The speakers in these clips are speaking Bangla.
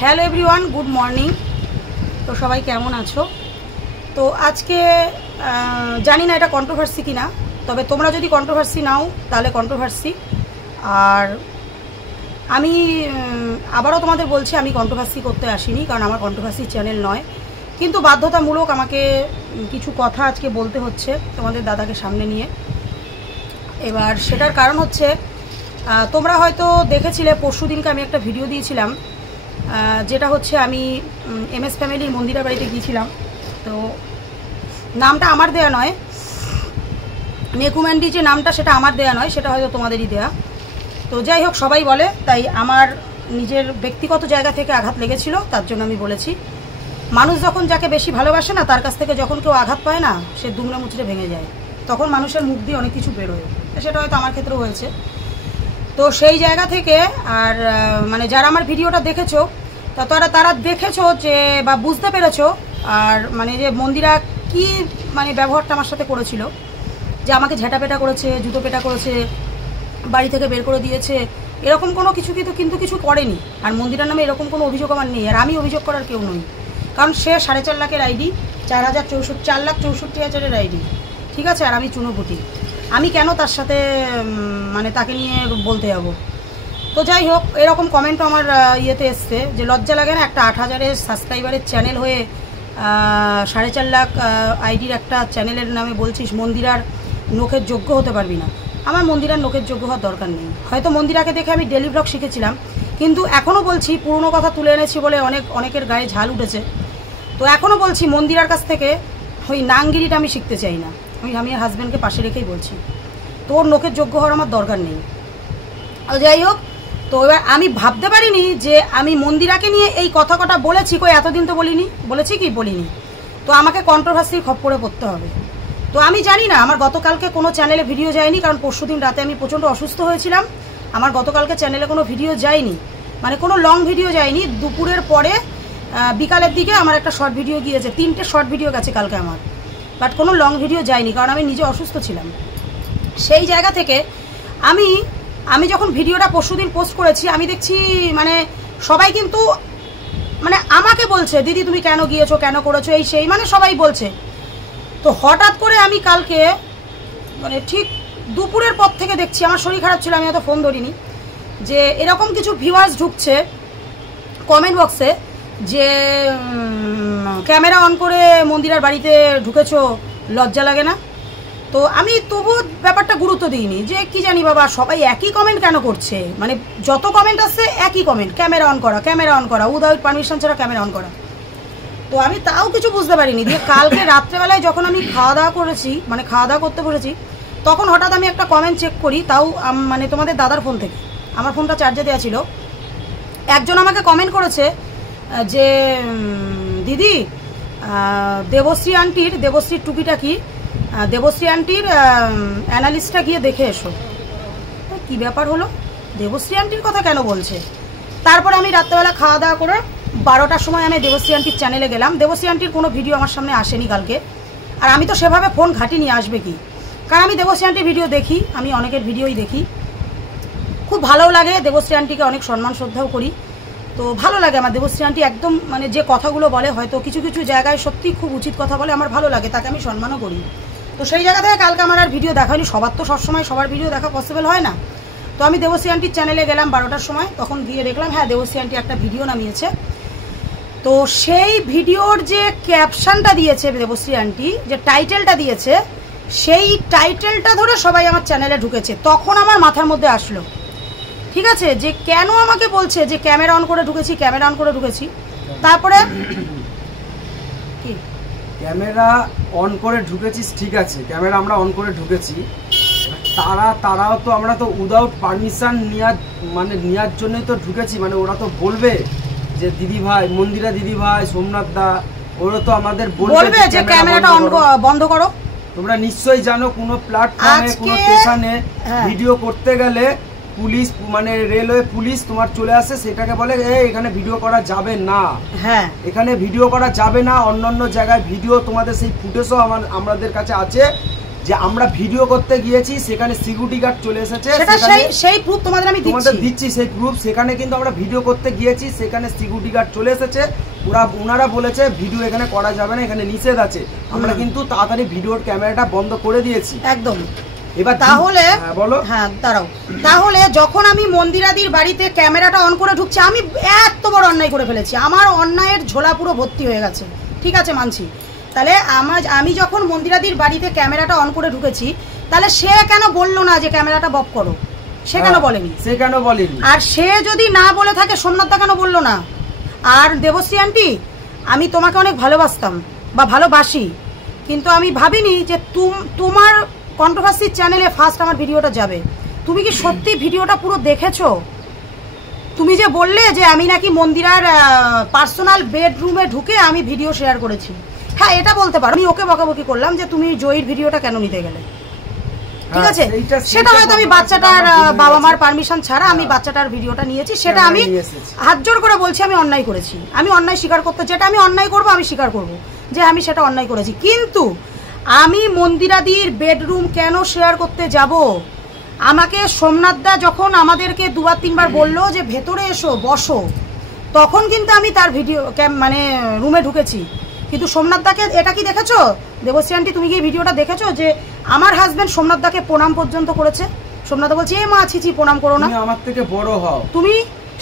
Hello everyone, good morning. তো সবাই কেমন আছো? তো আজকে জানি না এটা কন্ট্রোভার্সি কিনা, তবে তোমরা যদি কন্ট্রোভার্সি নাও তাহলে কন্ট্রোভার্সি। আর আমি আবারও তোমাদের বলছি, আমি কন্ট্রোভার্সি করতে আসিনি, কারণ আমার কন্ট্রোভার্সি চ্যানেল নয়, কিন্তু বাধ্যতামূলক আমাকে কিছু কথা আজকে বলতে হচ্ছে তোমাদের দাদাকে সামনে নিয়ে। এবার সেটার কারণ হচ্ছে, তোমরা হয়তো দেখেছিলে পরশু দিনকে আমি একটা ভিডিও দিয়েছিলাম, যেটা হচ্ছে আমি MS ফ্যামিলির মন্দিরা বাড়িতে গিয়েছিলাম। তো নামটা আমার দেয়া নয়, নেকুম্যান্ডি যে নামটা সেটা আমার দেয়া নয়, সেটা হয়তো তোমাদেরই দেয়া। তো যাই হোক, সবাই বলে, তাই আমার নিজের ব্যক্তিগত জায়গা থেকে আঘাত লেগেছিল, তার জন্য আমি বলেছি। মানুষ যখন যাকে বেশি ভালোবাসে না, তার কাছ থেকে যখন কেউ আঘাত পায় না, সে দুমড়ে মুচড়ে ভেঙে যায়, তখন মানুষের মুখ দিয়ে অনেক কিছু বেরোয়। সেটা হয়তো আমার ক্ষেত্রেও হয়েছে। তো সেই জায়গা থেকে আর মানে যারা আমার ভিডিওটা দেখেছো, তারা দেখেছো যে বা বুঝতে পেরেছো, আর মানে যে মন্দিরা কি মানে ব্যবহারটা আমার সাথে করেছিল, যে আমাকে ঝেঁটাপেটা করেছে, জুতো পেটা করেছে, বাড়ি থেকে বের করে দিয়েছে, এরকম কোনো কিছু কিন্তু কিছু করেনি। আর মন্দিরার নামে এরকম কোনো অভিযোগ আমার নেই, আর আমি অভিযোগ করার কেউ নই, কারণ সে 4.5 লাখের আইডি, 4,64,000 আইডি, ঠিক আছে। আর আমি চুনোপুটি, আমি কেন তার সাথে মানে তাকে নিয়ে বলতে যাবো? তো যাই হোক, এরকম কমেন্টও আমার ইয়েতে এসছে যে লজ্জা লাগে না একটা 8,000 সাবস্ক্রাইবারের চ্যানেল হয়ে 4.5 লাখ আইডির একটা চ্যানেলের নামে বলছিস মন্দিরার নখের যোগ্য হতে পারবি না। আমার মন্দিরার নখের যোগ্য হওয়ার দরকার নেই। হয়তো মন্দিরাকে দেখে আমি ডেলি ব্লগ শিখেছিলাম, কিন্তু এখনও বলছি, পুরনো কথা তুলে এনেছি বলে অনেকের গায়ে ঝাল উঠেছে। তো এখনও বলছি, মন্দিরার কাছ থেকে ওই নাঙ্গিরিটা আমি শিখতে চাই না। আমি আর হাজব্যান্ডকে পাশে রেখেই বলছি, তোর নখের যোগ্য হওয়ার আমার দরকার নেই। যাই হোক, তো এবার আমি ভাবতে পারিনি যে আমি মন্দিরাকে নিয়ে এই কথা বলেছি, কই এতদিন তো বলিনি, বলেছি কি বলিনি। তো আমাকে কন্ট্রোভার্সির খপ্পরে পড়তে হবে। তো আমি জানি না, আমার গতকালকে কোনো চ্যানেলে ভিডিও যায়নি, কারণ পরশুদিন রাতে আমি প্রচণ্ড অসুস্থ হয়েছিলাম। আমার গতকালকে চ্যানেলে কোনো ভিডিও যায়নি, মানে কোনো লং ভিডিও যায়নি। দুপুরের পরে বিকালের দিকে আমার একটা শর্ট ভিডিও গিয়েছে, 3টে শর্ট ভিডিও গেছে কালকে আমার, বাট কোনো লং ভিডিও যায়নি, কারণ আমি নিজে অসুস্থ ছিলাম। সেই জায়গা থেকে আমি যখন ভিডিওটা পরশুদিন পোস্ট করেছি, আমি দেখছি মানে সবাই কিন্তু মানে আমাকে বলছে, দিদি তুমি কেন গিয়েছো, কেন করেছো, এই সেই, মানে সবাই বলছে। তো হঠাৎ করে আমি কালকে মানে ঠিক দুপুরের পর থেকে দেখছি, আমার শরীর খারাপ ছিল, আমি হয়তো ফোন ধরিনি, যে এরকম কিছু ভিউয়ার্স ঢুকছে কমেন্ট বক্সে যে ক্যামেরা অন করে মন্দিরার বাড়িতে ঢুকেছো, লজ্জা লাগে না? তো আমি তবু ব্যাপারটা গুরুত্ব দিইনি, যে কি জানি বাবা, সবাই একই কমেন্ট কেন করছে, মানে যত কমেন্ট আসছে একই কমেন্ট, ক্যামেরা অন করা, উইদাউট পারমিশন ছাড়া ক্যামেরা অন করা। তো আমি তাও কিছু বুঝতে পারিনি। দিয়ে কালকে রাত্রেবেলায় যখন আমি খাওয়া দাওয়া করতে বসেছি, তখন হঠাৎ আমি একটা কমেন্ট চেক করি, তাও মানে তোমাদের দাদার ফোন থেকে, আমার ফোনটা চার্জে দেওয়া ছিল। একজন আমাকে কমেন্ট করেছে যে দিদি দেবশ্রীর টুপিটা কি, দেবশ্রী আন্টির অ্যানালিস্টটা গিয়ে দেখে এসো। কি ব্যাপার হলো, দেবশ্রী আন্টির কথা কেন বলছে? তারপর আমি রাত্রেবেলা খাওয়া দাওয়া করে 12টার সময় আমি দেবশ্রী আন্টির চ্যানেলে গেলাম। দেবশ্রী আন্টির কোনো ভিডিও আমার সামনে আসেনি কালকে, আর আমি তো সেভাবে ফোন ঘাটিনি, আসবে কি, কারণ আমি দেবশ্রী আন্টির ভিডিও দেখি, আমি অনেকের ভিডিওই দেখি, খুব ভালো লাগে। দেবশ্রী আন্টিকে অনেক সম্মান শ্রদ্ধাও করি, তো ভালো লাগে আমার দেবশ্রী আন্টি, একদম মানে যে কথাগুলো বলে, হয়তো কিছু কিছু জায়গায় সত্যি খুব উচিত কথা বলে, আমার ভালো লাগে, তাকে আমি সম্মানও করি। তো সেই জায়গা থেকে কালকে আমার আর ভিডিও দেখা হয়নি, সবার তো সবসময় সবার ভিডিও দেখা পসিবল হয় না। তো আমি দেবশ্রী আন্টির চ্যানেলে গেলাম 12টার সময়, তখন গিয়ে দেখলাম হ্যাঁ দেবশ্রী আন্টি একটা ভিডিও নামিয়েছে। তো সেই ভিডিওর যে ক্যাপশনটা দিয়েছে দেবশ্রী আন্টি, যে টাইটেলটা দিয়েছে, সেই টাইটেলটা ধরে সবাই আমার চ্যানেলে ঢুকেছে। তখন আমার মাথার মধ্যে আসলো, ঠিক আছে, যে কেন আমাকে বলছে যে ক্যামেরা অন করে ঢুকেছি। তারপরে কি ক্যামেরা অন করে ঢুকেছিস, ঠিক আছে, ক্যামেরা আমরা অন করে ঢুকেছি, তারাও তো, আমরা তো উইদাউট পারমিশন নেওয়ার জন্যই তো ঢুকেছি, মানে ওরা তো বলবে যে দিদি ভাই, মন্দিরা দিদি ভাই, সোমনাথ দা, ওরা তো আমাদের বলবে যে ক্যামেরাটা বন্ধ করো। তোমরা নিশ্চয়ই জানো, কোনো প্ল্যাটফর্মে কোনো স্টেশনে ভিডিও করতে গেলে পুলিশ, মানে রেলওয়ে পুলিশ তোমার চলে আসে, সেটাকে বলে এখানে ভিডিও করা যাবে না, হ্যাঁ এখানে ভিডিও করা যাবে না। অন্যান্য জায়গায় ভিডিও, তোমাদের সেই ফুটেজও আমাদের কাছে আছে, যে আমরা ভিডিও করতে গিয়েছি, সেখানে সিকিউরিটি গার্ড চলে এসেছে, সেই প্রুফ তোমাদের আমি দিচ্ছি সেই প্রুফ। সেখানে কিন্তু আমরা ভিডিও করতে গিয়েছি, সেখানে সিকিউরিটি গার্ড চলে এসেছে, ওনারা বলেছে ভিডিও এখানে করা যাবে না, এখানে নিষেধ আছে। আমরা কিন্তু তাড়াতাড়ি ভিডিওর ক্যামেরাটা বন্ধ করে দিয়েছি একদম। এবার তাহলে বলো, হ্যাঁ দাঁড়াও, তাহলে যখন আমি মন্দিরাদির বাড়িতে ক্যামেরাটা অন করে ঢুকছি, আমি এত বড় অন্যায় করে ফেলেছি, আমার অন্যায়ের ঝোলা পুরো ভর্তি হয়ে গেছে, ঠিক আছে মানছি। তাহলে আমি যখন মন্দিরাদির বাড়িতে ক্যামেরাটা অন করে ঢুকেছি, তাহলে সে কেন বললো না যে ক্যামেরাটা বন্ধ করো? সে কেন বলেনি? সে কেন বলেনি? আর সে যদি না বলে থাকে, সোমনাথদা কেন বললো না? আর দেবশ্রী আন্টি, আমি তোমাকে অনেক ভালোবাসতাম বা ভালোবাসি, কিন্তু আমি ভাবিনি যে তোমার কন্ট্রোভার্সি চ্যানেলে ফার্স্ট আমার ভিডিওটা যাবে। তুমি কি সত্যি ভিডিওটা পুরো দেখেছো? তুমি যে বললে যে আমি নাকি মন্দিরার পার্সোনাল বেডরুমে ঢুকে আমি ভিডিও শেয়ার করেছি, হ্যাঁ এটা বলতে পারো। আমি ওকে বকাবকি করলাম যে তুমি জয়ীর ভিডিওটা কেন নিতে গেলে, ঠিক আছে, সেটা হয়তো আমি বাচ্চাটার বাবা মার পারমিশন ছাড়া আমি বাচ্চাটার ভিডিওটা নিয়েছি, সেটা আমি হাত জোর করে বলছি আমি অন্যায় করেছি। আমি অন্যায় স্বীকার করতে, যেটা আমি অন্যায় করবো আমি স্বীকার করব যে আমি সেটা অন্যায় করেছি। কিন্তু আমি মন্দিরাদির বেডরুম কেন শেয়ার করতে যাব? আমাকে সোমনাথদা যখন আমাদেরকে 2-3 বললো যে ভেতরে এসো বসো, তখন কিন্তু আমি তার ভিডিও মানে রুমে ঢুকেছি। কিন্তু সোমনাথদাকে এটা কি দেখেছো দেবশ্রী আন্টি, তুমি কি ভিডিওটা দেখেছো যে আমার হাজবেন্ড সোমনাথদাকে প্রণাম পর্যন্ত করেছে? সোমনাথদা বলছে এ মা ছিছি প্রণাম করো না, আমার থেকে বড় হও তুমি।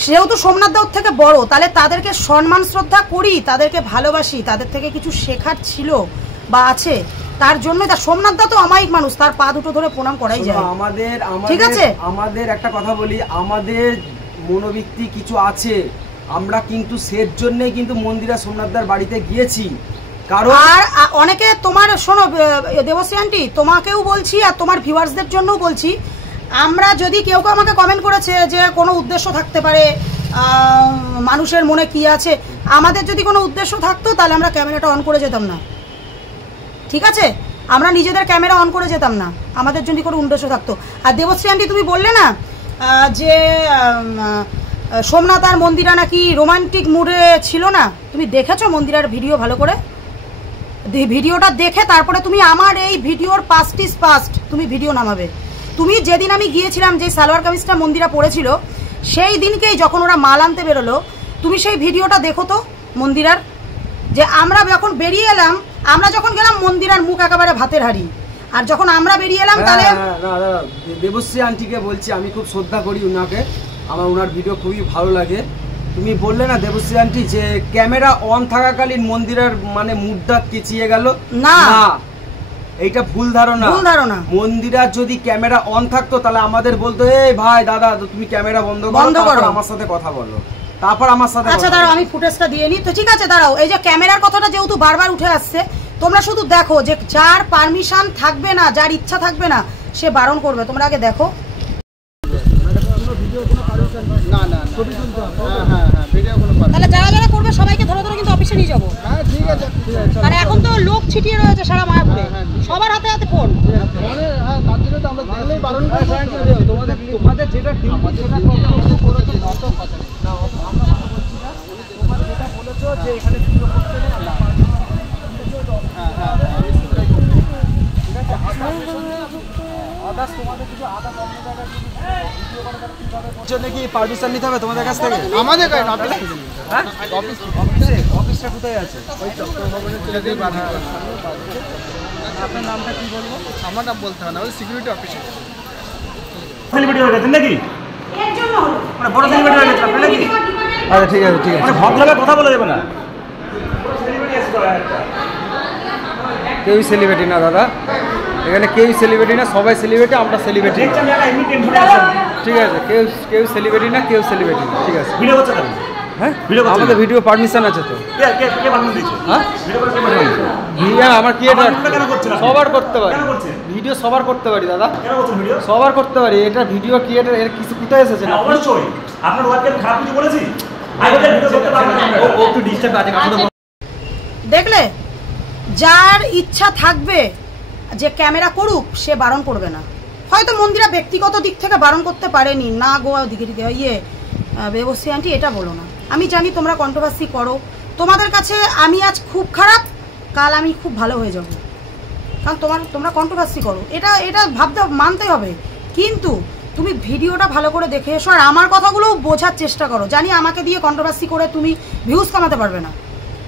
সেহেতু সোমনাথদা ওর থেকে বড়, তাহলে তাদেরকে সম্মান শ্রদ্ধা করি, তাদেরকে ভালোবাসি, তাদের থেকে কিছু শেখার ছিল বা আছে, তার জন্য তার সোমনাথদা তো অমায়িক মানুষ, তার পা দুটো ধরে প্রণাম করাই যায়। আমাদের ঠিক আছে, আমাদের একটা কথা বলি, আমাদের মনোবৃত্তি কিছু আছে, আমরা কিন্তু সের জন্যই কিন্তু মন্দিরা সোমনাথদার বাড়িতে গিয়েছি। কারণ আর অনেকে তোমার শোনো দেবশ্রী আন্টি, তোমাকেও বলছি আর তোমার ভিউয়ার্সদের জন্যও বলছি, আমরা যদি কেউ আমাকে কমেন্ট করেছে যে কোনো উদ্দেশ্য থাকতে পারে, মানুষের মনে কি আছে, আমাদের যদি কোনো উদ্দেশ্য থাকতো তাহলে আমরা ক্যামেরাটা অন করে যেতাম না, ঠিক আছে, আমরা নিজেদের ক্যামেরা অন করে যেতাম না, আমাদের যদি কোনো উদ্দেশ্য থাকতো। আর দেবশ্রী আন্টি তুমি বললে না যে সোমনাথ আর মন্দিরা নাকি রোমান্টিক মুডে ছিল না, তুমি দেখেছো মন্দিরার ভিডিও ভালো করে? ভিডিওটা দেখে তারপরে তুমি আমার এই ভিডিওর পাস্ট তুমি ভিডিও নামাবে। তুমি যেদিন আমি গিয়েছিলাম, যে সালোয়ার কামিজটা মন্দিরা পরেছিল, সেই দিনকেই যখন ওরা মাল আনতে বেরোলো, তুমি সেই ভিডিওটা দেখো তো মন্দিরার, যে আমরা যখন বেরিয়ে এলাম, আমরা যখন গেলাম মন্দিরার মুখ একেবারে ভাতের হাড়ি, আর যখন আমরা বেরিয়ে এলাম তাহলে দেবশ্রী আন্টিকে বলছি, আমি খুব শ্রদ্ধা করি উনাকে, আমার ওনার ভিডিও খুবই ভালো লাগে। তুমি বললে না দেবশ্রী আন্টি যে ক্যামেরা অন থাকাকালীন মন্দিরের মানে মুডটা কেচিয়ে গেল, না এইটা ভুল ধারণা। মন্দিরা যদি ক্যামেরা অন থাকতো তাহলে আমাদের বলতো এই ভাই দাদা তুমি ক্যামেরা বন্ধ করো, আমার সাথে কথা বলো, তারপর আমার সাথে। আচ্ছা দাঁড়াও আমি ফুটেজটা দিয়ে নিই তো, ঠিক আছে দাঁড়াও। এই যে ক্যামেরার কথাটা যেহেতু বারবার উঠে আসছে, তোমরা শুধু দেখো যে যার পারমিশন থাকবে না, যার ইচ্ছা থাকবে না, সে বারণ করবে। তোমরা আগে দেখো। তাহলে যারা যারা করবে সবাইকে ধরে ধরে কিন্তু অফিসে নিয়ে যাবো। মানে এখন তো লোক ছিটিয়ে রয়েছে সারা মায়াপুরে, সবার হাতে হাতে ফোন। কি পারমিশন নিতে হবে তোমাদের কাছ থেকে? আমাদের অফিসটা কোথায় আছে? আপনার নামটা কি বলবো? আমার নাম বলতে হবে না, ওই সিকিউরিটি অফিসার। সেলিব্রিটি হয়ে গেছেন নাকি? এর জন্য মানে বড় সেলিব্রিটি হয়ে গেছেন আপনি নাকি? আচ্ছা ঠিক আছে ঠিক আছে, মানে ভদ্রভাবে কথা বলা যাবে না। কেউই সেলিব্রিটি না দাদা, এখানে কেউই সেলিব্রিটি না, সবাই সেলিব্রিটি, আমরা সেলিব্রিটি। ঠিক আছে, কেউ সেলিব্রিটি না, কেউ সেলিব্রিটি না, ঠিক আছে। ভিডিও করছে কেন? হ্যাঁ আমাদের ভিডিও পারমিশন আছে তো। কে পারমিশন দিয়েছে? হ্যাঁ ভিডিও আমার কি এটা সবার করতে পারি, ভিডিও সবার করতে পারি দাদা, সবার করতে পারি। এটা ভিডিও ক্রিয়েটার এর কিছু কোথায় এসেছে না? অবশ্যই আপনার ওয়ার্কে আমি খারাপ কিছু বলেছি? ও একটু ডিস্টার্ব আছে। দেখলে, যার ইচ্ছা থাকবে যে ক্যামেরা করুক সে বারণ করবে না। হয়তো মন্দিরা ব্যক্তিগত দিক থেকে বারণ করতে পারেনি না গো দিকে দেবশ্রী আন্টি এটা বলো না। আমি জানি তোমরা কন্ট্রোভার্সি করো, তোমাদের কাছে আমি আজ খুব খারাপ, কাল আমি খুব ভালো হয়ে যাব, কারণ তোমরা কন্ট্রোভার্সি করো, এটা ভাবতে মানতে হবে। কিন্তু তুমি ভিডিওটা ভালো করে দেখে এসো, আর আমার কথাগুলো বোঝার চেষ্টা করো। জানি আমাকে দিয়ে কন্ট্রোভার্সি করে তুমি ভিউজ কামাতে পারবে না,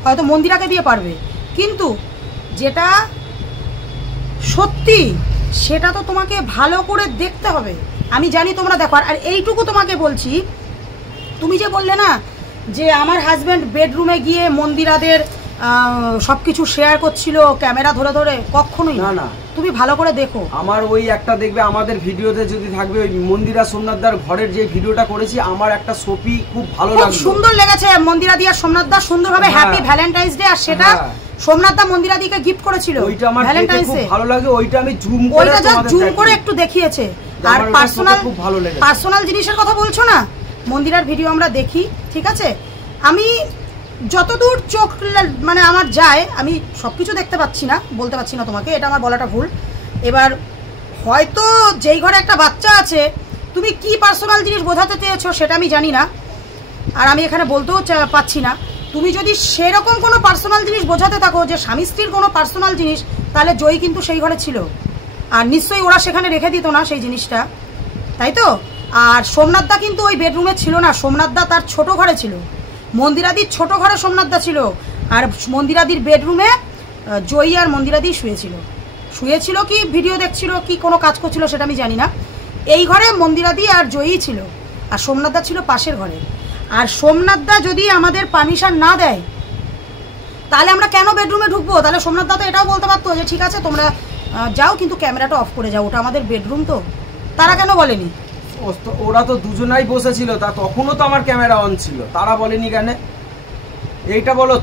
হয়তো মন্দিরাকে দিয়ে পারবে, কিন্তু যেটা সত্যি সেটা তো তোমাকে ভালো করে দেখতে হবে। আমি জানি তোমরা দেখো। আর এইটুকু তোমাকে বলছি, তুমি যে বললে না যে আমার হাজব্যান্ড বেডরুমে গিয়ে মন্দিরাদের সব কিছু শেয়ার করছিল ক্যামেরা ধরে ধরে, কখনোই না না, তুমি ভালো করে দেখো। আমার ওই একটা দেখবে আমাদের ভিডিওতে যদি থাকবে ওই মন্দিরা সোমনাথদার ঘরের যে ভিডিওটা করেছি, আমার একটা ছবি খুব ভালো লাগলো, খুব সুন্দর লেগেছে। মন্দিরা দি আর সোমনাথদা সুন্দরভাবে হ্যাপি ভ্যালেন্টাইন্স ডে, আর সেটা সোমনাথদা মন্দিরা দিকে গিফট করেছিল ওইটা আমার খুব ভালো লাগে। ওইটা আমি জুম করে একটু দেখিয়েছে। আর পার্সোনাল জিনিসের কথা বলছো না, মন্দিরার ভিডিও আমরা দেখি, ঠিক আছে। আমি যতদূর চোখ মানে আমার যায়, আমি সবকিছু দেখতে পাচ্ছি না, বলতে পারছি না তোমাকে, এটা আমার বলাটা ভুল। এবার হয়তো যেই ঘরে একটা বাচ্চা আছে, তুমি কি পার্সোনাল জিনিস বোঝাতে চেয়েছো সেটা আমি জানি না, আর আমি এখানে বলতেও পাচ্ছি না। তুমি যদি সেরকম কোনো পার্সোনাল জিনিস বোঝাতে থাকো, যে স্বামী স্ত্রীর কোনো পার্সোনাল জিনিস, তাহলে জয়ী কিন্তু সেই ঘরে ছিল, আর নিশ্চয়ই ওরা সেখানে রেখে দিত না সেই জিনিসটা, তাই তো। আর সোমনাথদা কিন্তু ওই বেডরুমে ছিল না, সোমনাথদা তার ছোট ঘরে ছিল। মন্দিরাদির ছোট ঘরে সোমনাথদা ছিল, আর মন্দিরাদির বেডরুমে জয়ী আর মন্দিরাদি শুয়েছিল কি ভিডিও দেখছিল কি কোনো কাজ করছিল সেটা আমি জানি না। এই ঘরে মন্দিরাদি আর জয়ী ছিল, আর সোমনাথদা ছিল পাশের ঘরে। আর সোমনাথদা যদি আমাদের পারমিশন না দেয়, তাহলে আমরা কেন বেডরুমে ঢুকবো? তাহলে সোমনাথদা তো এটাও বলতে পারতো যে ঠিক আছে তোমরা যাও, কিন্তু ক্যামেরাটা অফ করে যাও, ওটা আমাদের বেডরুম। তো তারা কেন বলেনি? ওরা তো দুজনাই বসেছিল, তা তখনও তো আমার ক্যামেরা অন ছিল, তারা বলেনি কেন? এইটা বলো।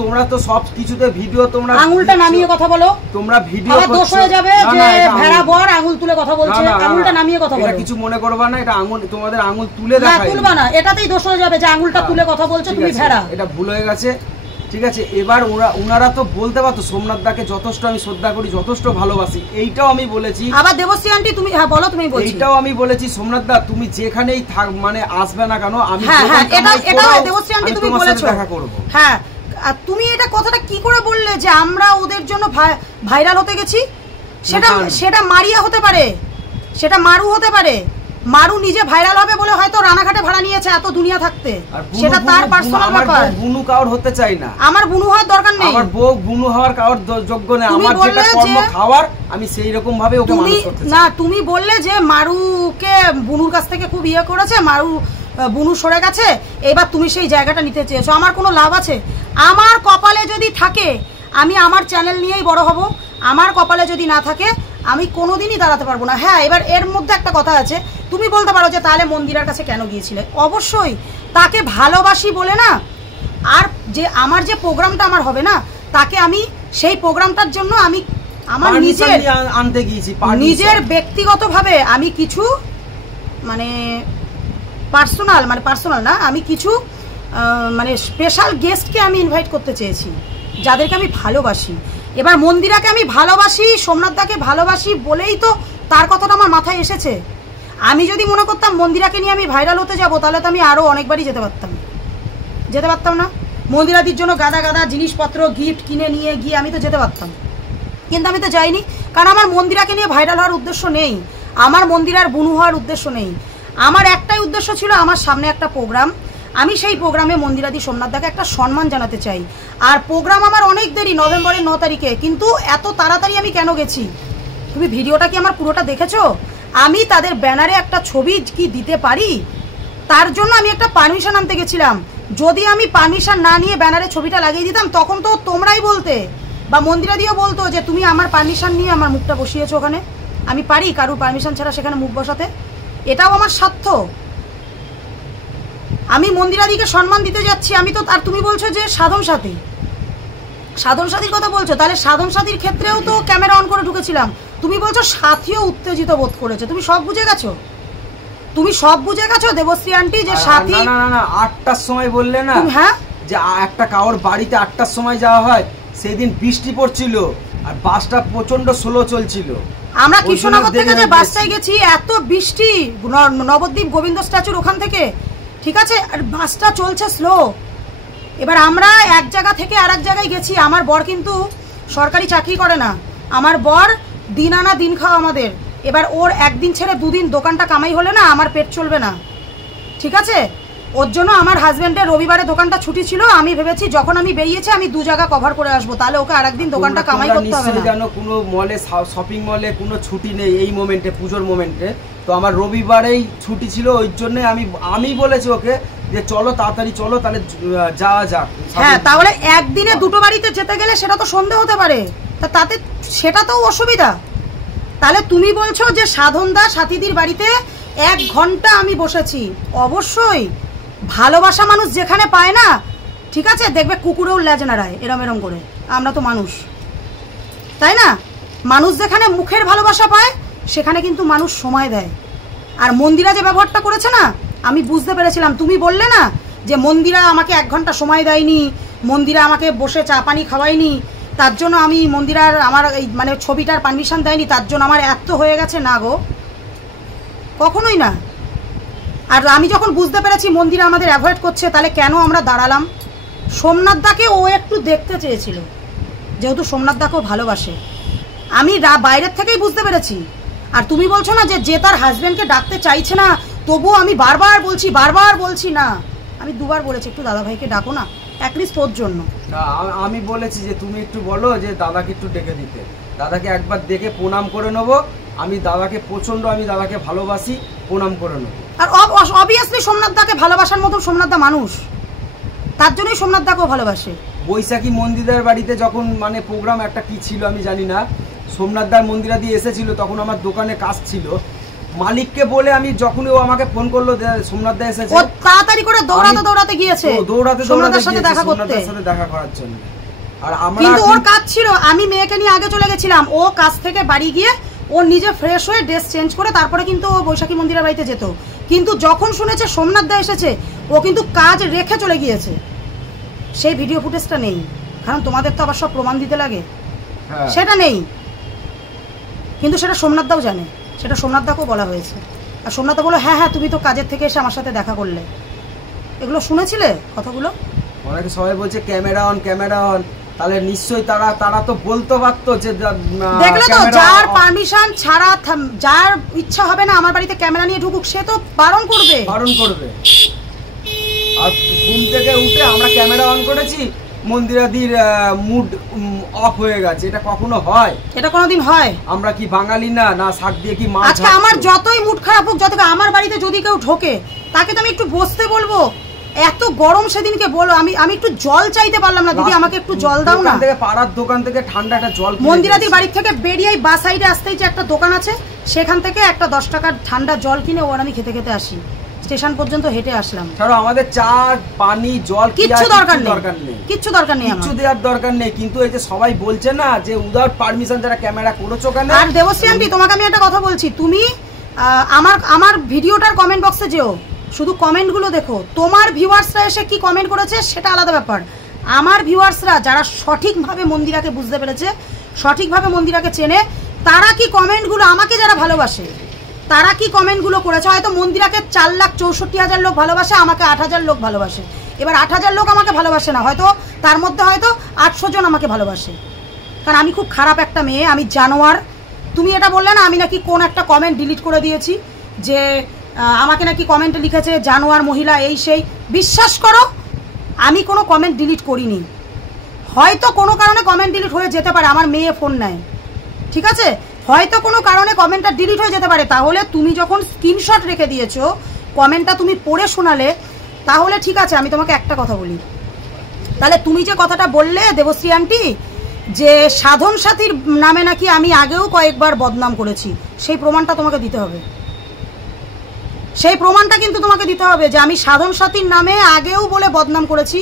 তোমরা তো সব কিছুতে ভিডিও, তোমরা আঙুলটা নামিয়ে কথা বলো। তোমরা ভিডিও দোষ হয়ে যাবে যে ভেড়া বর আঙুল তুলে কথা বলছে, আঙুলটা নামিয়ে কথা বলো। এটা কিছু মনে করবা না, এটা আঙুল তোমাদের আঙুল তুলে দেখাই না, তুলবা না, এটাতেই দোষ হয়ে যাবে যে আঙুলটা তুলে কথা বলছো তুমি ভেড়া। এটা ভুল হয়ে গেছে, ঠিক আছে। এবার ওনারা তো বলতে পারতো সোমনাথদাকে যথেষ্ট আমি শ্রদ্ধা করি, যথেষ্ট ভালোবাসি, এইটাও আমি বলেছি। আবার দেবশ্রী আন্টি তুমি হ্যাঁ বলো, তুমি বলছো। এইটাও আমি বলেছি সোমনাথদা তুমি যেখানেই থাক, মানে আসবে না কেন, আমি এটা দেবশ্রী আন্টি তুমি বলেছো, দেখা করব। হ্যাঁ, আর তুমি এটা কথাটা কি করে বললে যে আমরা ওদের জন্য ভাইরাল হতে গেছি? সেটা মারিয়া হতে পারে, সেটা মারু হতে পারে। মারু নিজে ভাইরাল হবে বলে হয়তো রানাঘাটে ভাড়া নিয়েছে এত দুনিয়া থাকতে, সেটা তার পার্সোনাল ব্যাপার। বুনু কাউর হতে চাই না, আমার বুনু হওয়ার দরকার নেই, আমার বউ বুনু হওয়ার কাউর যোগ্য নেই। আমার যেটা কর্ম খাওয়ার, আমি সেই রকম ভাবে ওকে মানুষ করতে চাই। না, তুমি বললে যে মারুকে বুনুর কাছ থেকে খুব ইয়ে করেছে, মারু বুনু সরে গেছে, এবার তুমি সেই জায়গাটা নিতে চেয়েছো। আমার কোনো লাভ আছে? আমার কপালে যদি থাকে আমি আমার চ্যানেল নিয়েই বড় হব, আমার কপালে যদি না থাকে আমি কোনোদিনই দাঁড়াতে পারবো না। হ্যাঁ, এবার এর মধ্যে একটা কথা আছে, তুমি বলতে পারো যে তাহলে মন্দিরার কাছে কেন গিয়েছিলে? অবশ্যই তাকে ভালোবাসি বলে না, আর যে আমার যে প্রোগ্রামটা আমার হবে না, তাকে আমি সেই প্রোগ্রামটার জন্য আমি আমার নিজের ব্যক্তিগতভাবে আমি কিছু মানে পার্সোনাল না, আমি কিছু মানে স্পেশাল গেস্টকে আমি ইনভাইট করতে চেয়েছি, যাদেরকে আমি ভালোবাসি। এবার মন্দিরাকে আমি ভালোবাসি, সোমনাথদাকে ভালোবাসি বলেই তো তার কথাটা আমার মাথায় এসেছে। আমি যদি মনে করতাম মন্দিরাকে নিয়ে আমি ভাইরাল হতে যাব, তাহলে তো আমি আরও অনেকবারই যেতে পারতাম না। মন্দিরাদির জন্য গাদা গাদা জিনিসপত্র গিফট কিনে নিয়ে গিয়ে আমি তো যেতে পারতাম, কিন্তু আমি তো যাইনি, কারণ আমার মন্দিরাকে নিয়ে ভাইরাল হওয়ার উদ্দেশ্য নেই, আমার মন্দিরার বুনু হওয়ার উদ্দেশ্য নেই। আমার একটাই উদ্দেশ্য ছিল, আমার সামনে একটা প্রোগ্রাম, আমি সেই প্রোগ্রামে মন্দিরাদি সোমনাথদাকে একটা সম্মান জানাতে চাই। আর প্রোগ্রাম আমার অনেক দেরি, নভেম্বরের 9 তারিখে, কিন্তু এত তাড়াতাড়ি আমি কেন গেছি? তুমি ভিডিওটা কি আমার পুরোটা দেখেছো? আমি তাদের ব্যানারে একটা ছবি কি দিতে পারি, তার জন্য আমি একটা পারমিশন আনতে গেছিলাম। যদি আমি পারমিশন না নিয়ে ব্যানারে ছবিটা লাগিয়ে দিতাম, তখন তো তোমরাই বলতে বা মন্দিরাদিও বলতো যে তুমি আমার পারমিশন নিয়ে আমার মুখটা বসিয়েছো ওখানে। আমি পারি কারুর পারমিশন ছাড়া সেখানে মুখ বসাতে? এটাও আমার স্বার্থ। আমি মন্দিরাদিকে সম্মান দিতে যাচ্ছি, আমি তো। আর তুমি বলছো যে সাধন সাথীর কথা বলছো, তাহলে সাধন সাথীর ক্ষেত্রেও তো ক্যামেরা অন করে ঢুকেছিলাম। তুমি বলছো সাথীও উত্তেজিত বোধ করেছে, তুমি সব বুঝে গেছো দেবশ্রী আন্টি, যে সাথী না 8টার সময় বললে না, হ্যাঁ, যে একটা কাউর বাড়িতে 8টার সময় যাওয়া হয়, সেদিন বৃষ্টি পড়ছিল আর বাসটা প্রচন্ড স্লো চলছিল। আমরা কৃষ্ণনগর থেকে যে বাসটায় গেছি, এত বৃষ্টি, নবদ্বীপ গোবিন্দ স্ট্যাচুর ওখান থেকে, ঠিক আছে, আর বাসটা চলছে স্লো। এবার আমরা এক জায়গা থেকে আর এক জায়গায় গেছি। আমার বর কিন্তু সরকারি চাকরি করে না, আমার বর দিন আনা দিন খাওয়া আমাদের, এবার ওর একদিন ছেড়ে দুদিন দোকানটা কামাই হলে না আমার পেট চলবে না, ঠিক আছে? ওর জন্য আমার হাজব্যান্ডের রবিবারে দোকানটা ছুটি ছিল, আমি ভেবেছি যখন আমি বেরিয়েছি আমি 2 জায়গা কভার করে আসবো, তাহলে ওকে আরেকদিন দোকানটা কামাই করতে হবে না। জানো কোনো মলে শপিং মলে কোনো ছুটি নেই এই মোমেন্টে, পুজোর মোমেন্টে, তো আমার রবিবারেই ছুটি ছিল, ওই জন্য আমি বলেছি ওকে যে চলো তাড়াতাড়ি চলো, তাহলে যাওয়া যাক। হ্যাঁ, তাহলে একদিনে 2টো বাড়িতে যেতে গেলে সেটা তো সন্দেহ হতে পারে, তাতে সেটা তো অসুবিধা। তাহলে তুমি বলছো যে সাধনদা সাথীদির বাড়িতে 1 ঘন্টা আমি বসেছি, অবশ্যই ভালোবাসা মানুষ যেখানে পায় না, ঠিক আছে, দেখবে কুকুরেও লেজ নাড়ায় এরম এরম করে, আমরা তো মানুষ, তাই না? মানুষ যেখানে মুখের ভালোবাসা পায় সেখানে কিন্তু মানুষ সময় দেয়। আর মন্দিরা যে ব্যবহারটা করেছে না, আমি বুঝতে পেরেছিলাম। তুমি বললে না যে মন্দিরা আমাকে 1 ঘন্টা সময় দেয়নি, মন্দিরা আমাকে বসে চা পানি খাওয়ায়নি, তার জন্য আমি মন্দিরার আমার এই মানে ছবিটার পারমিশন দেয়নি, তার জন্য আমার এত হয়ে গেছে, না গো, কখনোই না। আর আমি যখন বুঝতে পেরেছি মন্দিরা আমাদের অ্যাভয়েড করছে, তাহলে কেন আমরা দাঁড়ালাম? সোমনাথদাকে ও একটু দেখতে চেয়েছিল, যেহেতু সোমনাথদাকেও ভালোবাসে, আমি বাইরের থেকেই বুঝতে পেরেছি। আর তুমি বলছো না যে তার হাজব্যান্ডকে ডাকতে চাইছে না, তবুও আমি বারবার বলছি না, আমি 2 বার বলেছি একটু দাদাভাইকে ডাকো না, অ্যাটলিস্ট তোর জন্য। আমি বলেছি যে তুমি একটু বলো যে দাদাকে একটু ডেকে দিতে, দাদাকে একবার দেখে প্রণাম করে নেবো, আমি দাদাকে প্রচন্ড, আমি দাদাকে ভালোবাসি, প্রণাম করে নেবো। আর অবভিয়াসলি সোমনাথদাকে ভালোবাসার মতো সোমনাথদা মানুষ, তার জন্যই সোমনাথদাকেও ভালোবাসে। বৈশাখী মন্দিরের বাড়িতে যখন মানে প্রোগ্রাম একটা কি ছিল আমি জানি না, সোমনাথদার মন্দিরা দিয়ে এসেছিল, তখন আমার দোকানে কাজ ছিল, মালিককে বলে আমি যখনই ও আমাকে ফোন করলো সোমনাথদা এসেছে, ও তাড়াতাড়ি করে দৌড়াতে গিয়েছে সোমনাথদার সাথে দেখা করার জন্য। আর আমরা কিন্তু ওর কাজ ছিল, আমি মেয়েকে নিয়ে আগে চলে গেছিলাম, ও কাজ থেকে বাড়ি গিয়ে ও নিজে ফ্রেশ হয়ে ড্রেস চেঞ্জ করে তারপরে কিন্তু ও বৈশাখী মন্দিরের বাড়িতে যেত। কিন্তু যখন শুনেছে সোমনাথদা এসেছে, ও কিন্তু কাজ রেখে চলে গিয়েছে। সেই ভিডিও ফুটেজটা নেই, কারণ তোমাদের তো আবার সব প্রমাণ দিতে লাগে, সেটা নেই। কিন্তু সেটা সোমনাথদাও জানে, সেটা সোমনাথদাকেও বলা হয়েছে। আর সোমনাথদা বললো হ্যাঁ তুমি তো কাজের থেকে এসে আমার সাথে দেখা করলে। এগুলো শুনেছিলে কথাগুলো? অনেকে সবাই বলছে ক্যামেরা অন, তাহলে নিশ্চয়ই তারা তো বলতে পারতো যে দেখলে তো, যার পারমিশন ছাড়া যার ইচ্ছা হবে না আমার বাড়িতে ক্যামেরা নিয়ে ঢুকুক, সে তো বারণ করবে। আর ঘুম থেকে উঠে আমরা ক্যামেরা অন করেছি, মন্দিরাদির মুড অফ হয়ে গেছে, এটা কখনো হয়? এটা কোনোদিন হয়? আমরা কি বাঙালি না শাক দিয়ে কি মাছ? আজকে আমার যতই মুড খারাপ হোক, যত আমার বাড়িতে যদি কেউ ঢোকে তাকে তো আমি একটু বসতে বলবো। এত গরম সেদিনকে বলো, আমি একটু জল চাইতে পারলাম না, দিদি আমাকে একটু জল দাও না। পাড়ার দোকান থেকে ঠান্ডা একটা জল, মন্দিরাদির বাড়ি থেকে বেরিয়ে বা সাইডে আসতেই যে একটা দোকান আছে, সেখান থেকে একটা 10 টাকার ঠান্ডা জল কিনে ওর আমি খেতে আসি, স্টেশন পর্যন্ত হেঁটে আসলাম। আমাদের চা পানি জল কিচ্ছু দরকার নেই, কিচ্ছু দেওয়ার দরকার নেই। কিন্তু এই যে সবাই বলছে না যে উইদাউট পারমিশন যারা ক্যামেরা করেছো কেন? আর দেবশ্রী আন্টি, তোমাকে আমি একটা কথা বলছি, তুমি আমার ভিডিওটার কমেন্ট বক্সে যেও, শুধু কমেন্টগুলো দেখো। তোমার ভিউয়ার্সরা এসে কি কমেন্ট করেছে সেটা আলাদা ব্যাপার, আমার ভিউয়ার্সরা যারা সঠিকভাবে মন্দিরাকে বুঝতে পেরেছে, সঠিকভাবে মন্দিরাকে চেনে, তারা কি কমেন্টগুলো, আমাকে যারা ভালোবাসে তারা কি কমেন্টগুলো করেছে। হয়তো মন্দিরাকে 4,64,000 লোক ভালোবাসে, আমাকে 8,000 লোক ভালোবাসে। এবার 8,000 লোক আমাকে ভালোবাসে না, হয়তো তার মধ্যে হয়তো 800 জন আমাকে ভালোবাসে, কারণ আমি খুব খারাপ একটা মেয়ে, আমি জানোয়ার। তুমি এটা বললে না আমি নাকি কোন একটা কমেন্ট ডিলিট করে দিয়েছি, যে আমাকে নাকি কমেন্টে লিখেছে জানোয়ার মহিলা এই সেই। বিশ্বাস করো আমি কোনো কমেন্ট ডিলিট করিনি, হয়তো কোনো কারণে কমেন্ট ডিলিট হয়ে যেতে পারে, আমার মেয়ে ফোন নেয়, ঠিক আছে, হয়তো কোনো কারণে কমেন্টটা ডিলিট হয়ে যেতে পারে। তাহলে তুমি যখন স্ক্রিনশট রেখে দিয়েছো, কমেন্টটা তুমি পড়ে শোনালে, তাহলে ঠিক আছে। আমি তোমাকে একটা কথা বলি, তাহলে তুমি যে কথাটা বললে দেবশ্রী আন্টি, যে সাধন সাথীর নামে নাকি আমি আগেও কয়েকবার বদনাম করেছি, সেই প্রমাণটা তোমাকে দিতে হবে। সেই প্রমাণটা কিন্তু তোমাকে দিতে হবে যে আমি সাধন সাথীর নামে আগেও বলে বদনাম করেছি,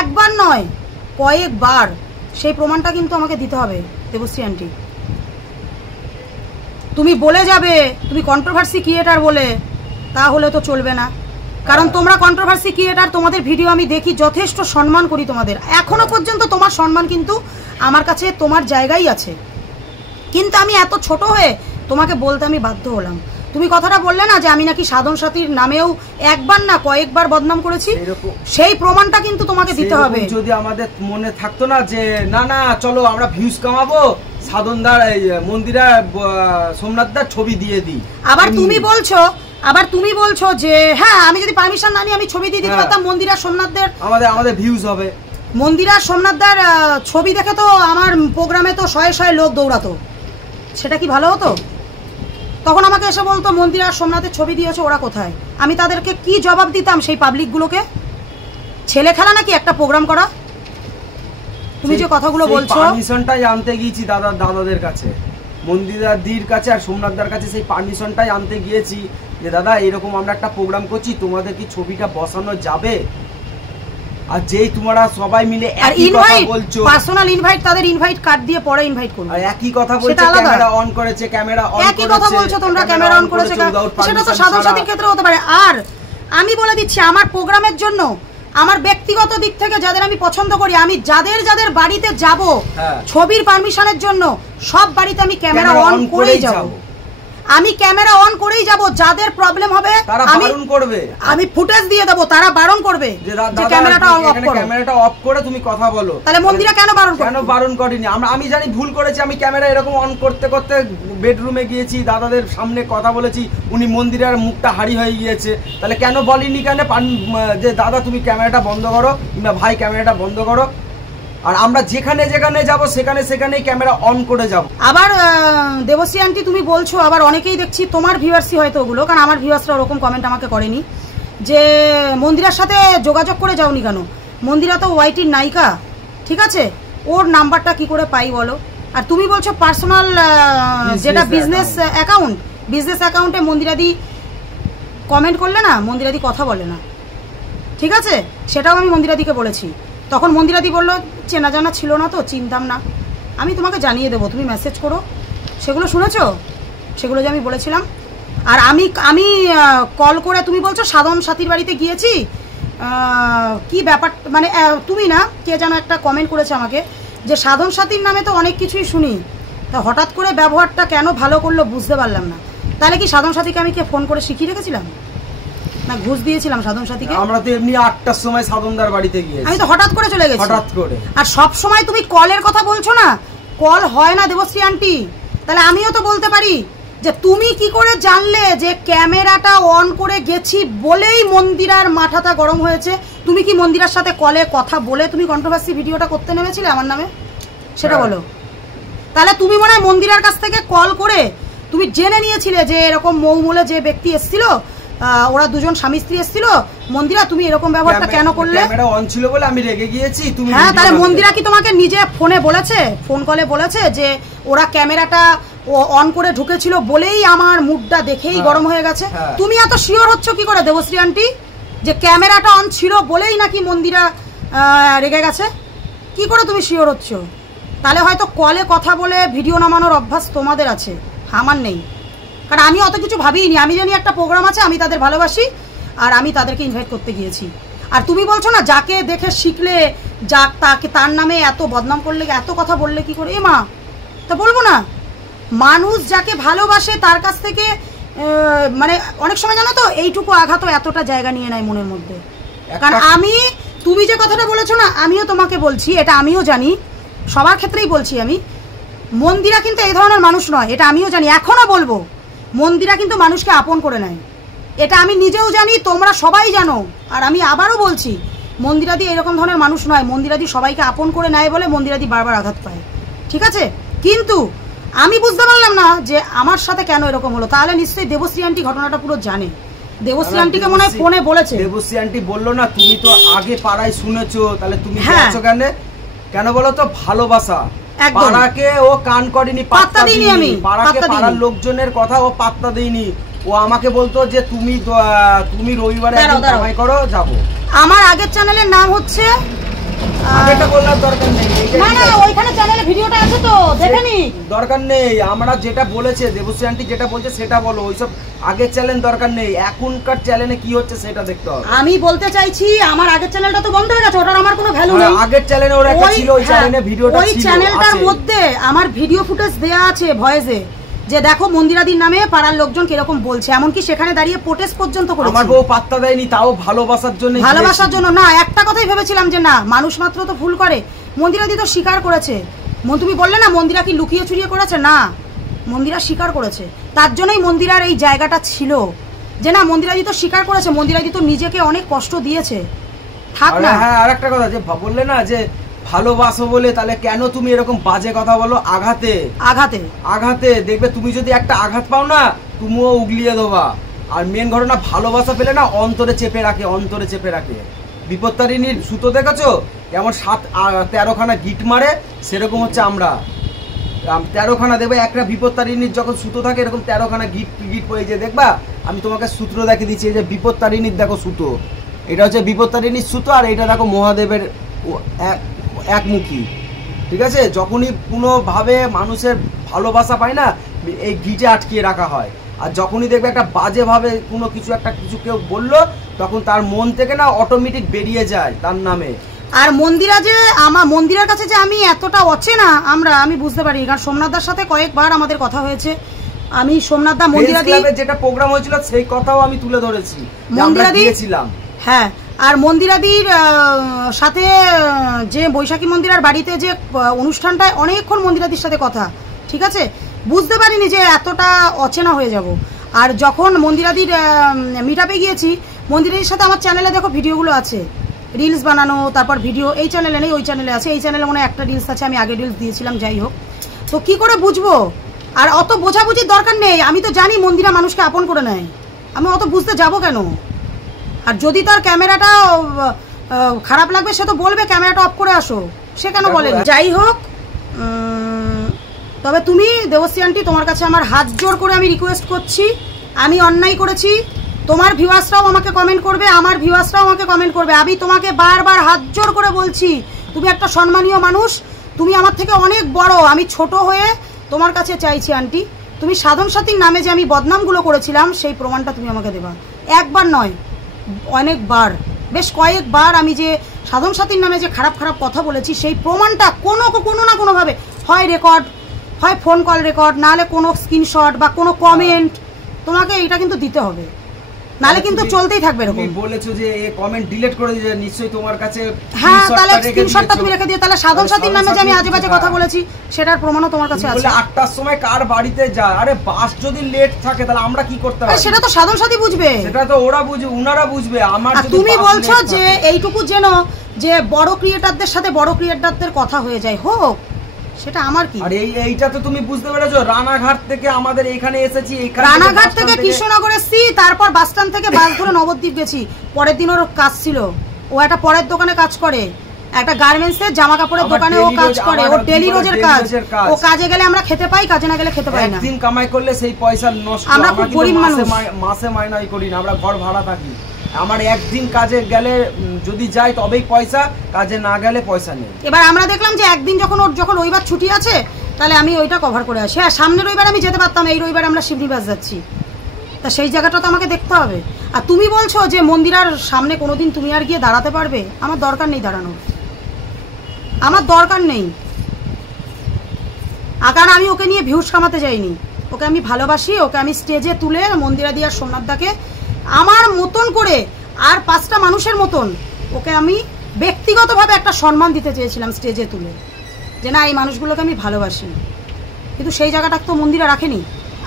একবার নয় কয়েকবার। সেই প্রমাণটা কিন্তু আমাকে দিতে হবে দেবশ্রী আন্টি। তুমি বলে যাবে তুমি কন্ট্রোভার্সি ক্রিয়েটার বলে, তাহলে তো চলবে না, কারণ তোমরা কন্ট্রোভার্সি ক্রিয়েটার, তোমাদের ভিডিও আমি দেখি, যথেষ্ট সম্মান করি তোমাদের, এখনো পর্যন্ত তোমার সম্মান কিন্তু আমার কাছে তোমার জায়গায় আছে। কিন্তু আমি এত ছোট হয়ে তোমাকে বলতে আমি বাধ্য হলাম। তুমি কথাটা বললে না যে আমি নাকি সাধন সাথীর নামেও একবার না কয়েকবার বদনাম করেছি, সেই প্রমাণটা কিন্তু তোমাকে দিতে হবে। যদি আমাদের মনে থাকতো না যে না না চলো আমরা ভিউজ কামাবো, সাধনদার মন্দিরা সোমনাথদার ছবি দিয়ে দিই, আবার তুমি বলছো যে হ্যাঁ আমি যদি পারমিশন না নিই আমি ছবি দিয়ে দিতে পারতাম, মন্দিরা সোমনাথদের আমাদের ভিউজ হবে। মন্দিরা সোমনাথদার ছবি দেখে তো আমার প্রোগ্রামে তো শয়ে শয়ে লোক দৌড়াতো, সেটা কি ভালো হতো? তখন আমাকে এসে বলতো মন্দিরা সোমনাথের ছবি দিয়েছে, ওরা কোথায়? আমি তাদেরকে কি জবাব দিতাম সেই পাবলিকগুলোকে? ছেলে খেলা নাকি একটা প্রোগ্রাম করা? তুমি যে কথাগুলো বলছো, পারমিশনটাই আনতে গিয়েছি দাদাদের কাছে, মন্দিরাদির কাছে আর সোমনাথদার কাছে, সেই পারমিশনটাই আনতে গিয়েছি যে দাদা এরকম আমরা একটা প্রোগ্রাম করছি, তোমাদের কি ছবিটা বসানো যাবে? আর যেই তোমরা সবাই মিলে একই কথা বলছো, পার্সোনাল ইনভাইট, তাদের ইনভাইট কার্ড দিয়ে পরে ইনভাইট করো, আর একই কথা বলছো, ক্যামেরা অন করেছে, ক্যামেরা অন করেছে, একই কথা বলছো তোমরা, ক্যামেরা অন করেছে, সেটা তো সাধারণ সাথীর ক্ষেত্রে হতে পারে। আর আমি বলে দিচ্ছি আমার প্রোগ্রামের জন্য আমার ব্যক্তিগত দিক থেকে যাদের আমি পছন্দ করি, আমি যাদের বাড়িতে যাব ছবির পারমিশনের জন্য, সব বাড়িতে আমি ক্যামেরা অন করেই যাব, আমি ক্যামেরা অন করেই যাব। যাদের প্রবলেম হবে তারা বারণ করবে, আমি ফুটেজ দিয়ে দেব, তারা বারণ করবে যে ক্যামেরাটা অফ করো, ক্যামেরাটা অফ করে তুমি কথা বলো। তাহলে মন্দিরা কেন বারণ করেনি? আমি জানি ভুল করেছি, আমি ক্যামেরা এরকম অন করতে করতে বেডরুমে গিয়েছি, দাদাদের সামনে কথা বলেছি, উনি মন্দিরের মুখটা হারি হয়ে গিয়েছে, তাহলে কেন বলিনি কেন যে দাদা তুমি ক্যামেরাটা বন্ধ করো, কিংবা ভাই ক্যামেরাটা বন্ধ করো? আর আমরা যেখানে যাব সেখানেই ক্যামেরা অন করে যাব। আবার দেবশ্রী আন্টি তুমি বলছো, আবার অনেকেই দেখছি তোমার ভিউয়ার্সই হয়তো ওগুলো, কারণ আমার ভিউয়ার্সরা ওরকম কমেন্ট আমাকে করেনি যে মন্দিরার সাথে যোগাযোগ করে যাওনি কেন? মন্দিরা তো ওয়াইটির নায়িকা, ঠিক আছে, ওর নাম্বারটা কি করে পাই বলো? আর তুমি বলছো পার্সোনাল যেটা বিজনেস অ্যাকাউন্টে মন্দিরাদি কমেন্ট করলে না, মন্দিরাদি কথা বলে না, ঠিক আছে, সেটাও আমি মন্দিরাদিকে বলেছি। তখন মন্দিরাদি বললো চেনা জানা ছিল না তো, চিনতাম না। আমি তোমাকে জানিয়ে দেবো, তুমি মেসেজ করো। সেগুলো শুনেছো, সেগুলো যে আমি বলেছিলাম। আর আমি কল করে, তুমি বলছো সাধন সাথীর বাড়িতে গিয়েছি, কি ব্যাপার মানে তুমি না, কে যেন একটা কমেন্ট করেছে আমাকে যে সাধন সাথীর নামে তো অনেক কিছুই শুনি, তা হঠাৎ করে ব্যবহারটা কেন ভালো করলো বুঝতে পারলাম না। তাহলে কি সাধন সাথীকে আমি কে ফোন করে শিখিয়ে রেখেছিলাম না ঘুষ দিয়েছিলাম সাধন সাথীকে? আমরা তো এমনি 8টার সময় সাধনদার বাড়িতে গিয়েছি, আমি তো হঠাৎ করে চলে গেছি, হঠাৎ করে। আর সব সময় তুমি কলের কথা বলছো না, কল হয় না দেবশ্রী আন্টি, তাহলে আমিও তো বলতে পারি যে তুমি কি করে জানলে যে ক্যামেরাটা অন করে গেছি বলেই মন্দিরার মাথাটা গরম হয়েছে? তুমি কি মন্দিরার সাথে কলে কথা বলে তুমি কন্ট্রোভার্সি ভিডিওটা করতে নেমেছিলে আমার নামে? সেটা বলো। তাহলে তুমি মনে হয় মন্দিরার কাছ থেকে কল করে তুমি জেনে নিয়েছিলে যে এরকম মৌমূলে যে ব্যক্তি এসেছিল, ওরা দুজন স্বামী স্ত্রী এসেছিল, মন্দিরা তুমি এরকম ব্যবহারটা কেন করলে? ক্যামেরা অন ছিল বলে আমি রেগে গিয়েছি। তুমি হ্যাঁ, তাহলে মন্দিরা কি তোমাকে নিজে ফোনে বলেছে, ফোন কলে বলেছে যে ওরা ক্যামেরাটা অন করে ঢুকেছিল বলেই আমার মুডটা দেখেই গরম হয়ে গেছে? তুমি এত শিওর হচ্ছ কি করে দেবশ্রী আন্টি যে ক্যামেরাটা অন ছিল বলেই নাকি মন্দিরা রেগে গেছে? কি করে তুমি শিওর হচ্ছ? তাহলে হয়তো কলে কথা বলে ভিডিও নামানোর অভ্যাস তোমাদের আছে, আমার নেই। কারণ আমি অত কিছু ভাবিনি, আমি জানি একটা প্রোগ্রাম আছে, আমি তাদের ভালোবাসি, আর আমি তাদেরকে ইনভাইট করতে গিয়েছি। আর তুমি বলছো না যাকে দেখে শিখলে, তার নামে এত বদনাম করলে, এত কথা বললে কি করে? এ মা, তা বলবো না? মানুষ যাকে ভালোবাসে তার কাছ থেকে মানে অনেক সময় জানো তো এইটুকু আঘাতও এতটা জায়গা নিয়ে নেয় মনের মধ্যে। কারণ তুমি যে কথাটা বলেছো না, আমিও তোমাকে বলছি, এটা আমিও জানি, সবার ক্ষেত্রেই বলছি আমি, মন্দিরা কিন্তু এই ধরনের মানুষ নয়, এটা আমিও জানি, এখনো বলবো। মন্দিরা কিন্তু মানুষকে আপন করে নেয়, এটা আমি নিজেও জানি, তোমরা সবাই জানো। আর আমি আবারও বলছি, মন্দিরাদি এরকম ধরনের মানুষ নয়। মন্দিরাদি সবাইকে আপন করে নেয় বলে মন্দিরাদি বারবার আঘাত পায়, ঠিক আছে? কিন্তু আমি বুঝতে পারলাম না যে আমার সাথে কেন এরকম হলো। তাহলে নিশ্চয়ই দেবশ্রী আন্টি ঘটনাটা পুরো জানে। দেবশ্রী আন্টিকে মনে হয় ফোনে বলেছে। দেবশ্রী আন্টি বললো না, তুমি তো আগে পাড়ায় শুনেছো, তাহলে তুমি বলছো কেন বলো তো? ভালোবাসা, পাড়াকে ও কান করেনি, পাত্তা দিইনি আমি, পাড়াকে পাড়ার লোকজনের কথা ও পাত্তা দেয়নি। ও আমাকে বলতো যে তুমি রবিবারে কামাই করো, যাবো। আমার আগের চ্যানেলের নাম হচ্ছে, এটা বলার দরকার নেই, না ওইখানে চ্যানেলে ভিডিওটা আছে তো দেখে নি, দরকার নেই। আমরা যেটা বলেছে দেবশ্রী আন্টি যেটা বলছে সেটা বলো, ওইসব আগের চ্যানেল দরকার নেই, এখনকার চ্যানেলে কি হচ্ছে সেটা দেখতে হবে। আমি বলতে চাইছি আমার আগের চ্যানেলটা তো বন্ধ হয়ে গেছে, ওটার আমার কোনো ভ্যালু নেই। আগের চ্যানেলে ওর একটা ছিল, ওই চ্যানেলে ভিডিওটা ছিল, ওই চ্যানেলটার মধ্যে আমার ভিডিও ফুটেজ দেয়া আছে ভয়েসে, যে দেখো মন্দিরাদির নামে পাড়ার লোকজন কিরকম বলছে, এমনকি সেখানে দাঁড়িয়ে প্রোটেস্ট পর্যন্ত করেছে। আমার বউ পাত্তা দেয়নি, তাও ভালোবাসার জন্য। ভালোবাসার জন্য না, একটা কথাই ভেবেছিলাম যে না, মানুষ মাত্র তো ভুল করে, মন্দিরাদি তো স্বীকার করেছে। তুমি বললে না মন্দিরা কি লুকিয়ে চুরিয়ে করেছে, না মন্দিরা স্বীকার করেছে। তার জন্যই মন্দিরার এই জায়গাটা ছিল যে না, মন্দিরাদি তো স্বীকার করেছে, মন্দিরাদি তো নিজেকে অনেক কষ্ট দিয়েছে। থাক না। হ্যাঁ, আর একটা কথা যে বললে না যে ভালোবাসো বলে, তাহলে কেন তুমি এরকম বাজে কথা বলো? আঘাতে আঘাতে আঘাতে দেখবে তুমি যদি একটা আঘাত পাও না, তুমিও উগলিয়ে দেবা। আর মেন ঘটনা, ভালোবাসা পেলে না অন্তরে চেপে রাখে, অন্তরে চেপে রাখে। বিপত্তারিণীর সুতো দেখেছো যেমন 13খানা গিট মারে, সেরকম হচ্ছে আমরা 13খানা দেখবে। একটা বিপত্তারিণীর যখন সুতো থাকে এরকম 13খানা গিট পড়ে যে দেখবা। আমি তোমাকে সূত্র দেখে দিচ্ছি, যে বিপত্তারিণীর দেখো সুতো, এটা হচ্ছে বিপত্তারিণীর সুতো, আর এটা দেখো মহাদেবের একমুখী। ঠিক আছে, যখনই কোনোভাবে মানুষের ভালোবাসা পায় না, এই গিটে আটকিয়ে রাখা হয়। আর যখনই দেখবে একটা বাজেভাবে কোনো কিছু কেউ বললো, তখন তার মন থেকে না অটোমেটিক বেরিয়ে যায় তার নামে। আর মন্দিরের কাছে যে আমি এতটা অচেনা আমি বুঝতে পারি, কারণ সোমনাথদার সাথে কয়েকবার আমাদের কথা হয়েছে। আমি সোমনাথদা মন্দিরাদি যেটা প্রোগ্রাম হয়েছিল সেই কথাও আমি তুলে ধরেছি, মন্দিরাদি ছিলাম। হ্যাঁ, আর মন্দিরাদির সাথে যে বৈশাখী মন্দিরার বাড়িতে যে অনুষ্ঠানটায় অনেকক্ষণ মন্দিরাদির সাথে কথা, ঠিক আছে, বুঝতে পারিনি যে এতটা অচেনা হয়ে যাব। আর যখন মন্দিরাদির মিটআপে গিয়েছি, মন্দিরাদির সাথে আমার চ্যানেলে দেখো ভিডিওগুলো আছে, রিলস বানানো, তারপর ভিডিও এই চ্যানেলে নেই, ওই চ্যানেলে আছে। এই চ্যানেলে মনে হয় একটা রিলস আছে, আমি আগে রিলস দিয়েছিলাম। যাই হোক, তো কি করে বুঝবো? আর অত বোঝাবুঝির দরকার নেই, আমি তো জানি মন্দিরা মানুষকে আপন করে নেয়, আমি অত বুঝতে যাব কেন? আর যদি তার ক্যামেরাটা খারাপ লাগবে, সে তো বলবে ক্যামেরাটা অফ করে আসো, সে কেন বলে? যাই হোক, তবে তুমি দেবশ্রী আন্টি, তোমার কাছে আমার হাত জোর করে আমি রিকোয়েস্ট করছি, আমি অন্যায় করেছি, তোমার ভিউয়ার্সরাও আমাকে কমেন্ট করবে, আমার ভিউয়ার্সরাও আমাকে কমেন্ট করবে। আমি তোমাকে বারবার হাত জোর করে বলছি, তুমি একটা সম্মানীয় মানুষ, তুমি আমার থেকে অনেক বড়, আমি ছোট হয়ে তোমার কাছে চাইছি আন্টি, তুমি সাধন সাথীর নামে যে আমি বদনামগুলো করেছিলাম সেই প্রমাণটা তুমি আমাকে দেবা। একবার নয়, অনেকবার, বেশ কয়েকবার আমি যে সাধন সাথীর নামে যে খারাপ খারাপ কথা বলেছি সেই প্রমাণটা কোনো না কোনোভাবে, হয় রেকর্ড, হয় ফোন কল রেকর্ড, নাহলে কোনো স্ক্রিনশট বা কোনো কমেন্ট, তোমাকে এটা কিন্তু দিতে হবে, নালে কিন্তু চলতেই থাকবে এরকম। তুমি বলেছো যে এই কমেন্ট ডিলিট করে দিতে, নিশ্চয়ই তোমার কাছে। হ্যাঁ, তাহলে স্ক্রিনশটটা তুমি রেখে দিও, তাহলে সাধন সাথীর নামে যে আমি আজে বাজে কথা বলেছি সেটার প্রমাণও তোমার কাছে আছে। বলে 8টার সময় কার বাড়িতে যায়, আরে বাস যদি লেট থাকে তাহলে আমরা কি করতে পারি? সেটা তো সাধন সাথী বুঝবে, সেটা তো ওরা বুঝবে, উনারা বুঝবে। আমার যদি তুমি বলছো যে এইটুকু যেন যে বড় ক্রিয়েটরদের সাথে বড় ক্রিয়েটরদের কথা হয়ে যায়, হোক, সেটা আমার কি? আর এইটা তো তুমি বুঝতে পেরেছো, রানাঘাট থেকে আমাদের এখানে এসেছি, রানাঘাট থেকে কৃষ্ণনগর এসেছি, তারপর বাস স্ট্যান্ড থেকে বাস ধরে নবদ্বীপ গেছি। পরের দিন ওর কাজ ছিল, ও একটা পরের দোকানে কাজ করে, একটা গার্মেন্টস এর জামা কাপড়ের দোকানে ও কাজ করে, ও ডেলি রোজের কাজ। ও কাজে গেলে আমরা খেতে পাই, কাজে না গেলে খেতে পাই না। একদিন কামাই করলে সেই পয়সা নষ্ট। আমরা খুব গরিব মানুষ, মাসে মাইনাই করি না, আমরা ঘর ভাড়া থাকি। আমার একদিন কাজে গেলে যদি যাই তবেই পয়সা, কাজে না গেলে পয়সা নেই। এবার আমরা দেখলাম যে একদিন যখন রবিবার ছুটি আছে, তাহলে আমি ওইটা কভার করে আসি। হ্যাঁ, সামনের রবিবার আমি যেতে পারতাম, এই রবিবার আমরা শিবনিবাস যাচ্ছি, তা সেই জায়গাটা তো আমাকে দেখতে হবে। আর তুমি বলছো যে মন্দিরার সামনে কোনোদিন তুমি আর গিয়ে দাঁড়াতে পারবে, আমার দরকার নেই দাঁড়ানোর, আমার দরকার নেই। কারণ আমি ওকে নিয়ে ভিউজ কামাতে যাইনি, ওকে আমি ভালোবাসি, ওকে আমি স্টেজে তুলে মন্দিরাদি আর সোমনাথদাকে আমার মতন করে আর 5টা মানুষের মতন ওকে আমি ব্যক্তিগতভাবে একটা সম্মান দিতে চেয়েছিলাম স্টেজে তুলে, যে না এই মানুষগুলোকে আমি ভালোবাসি। কিন্তু সেই জায়গাটা তো মন্দিরা রাখেনি।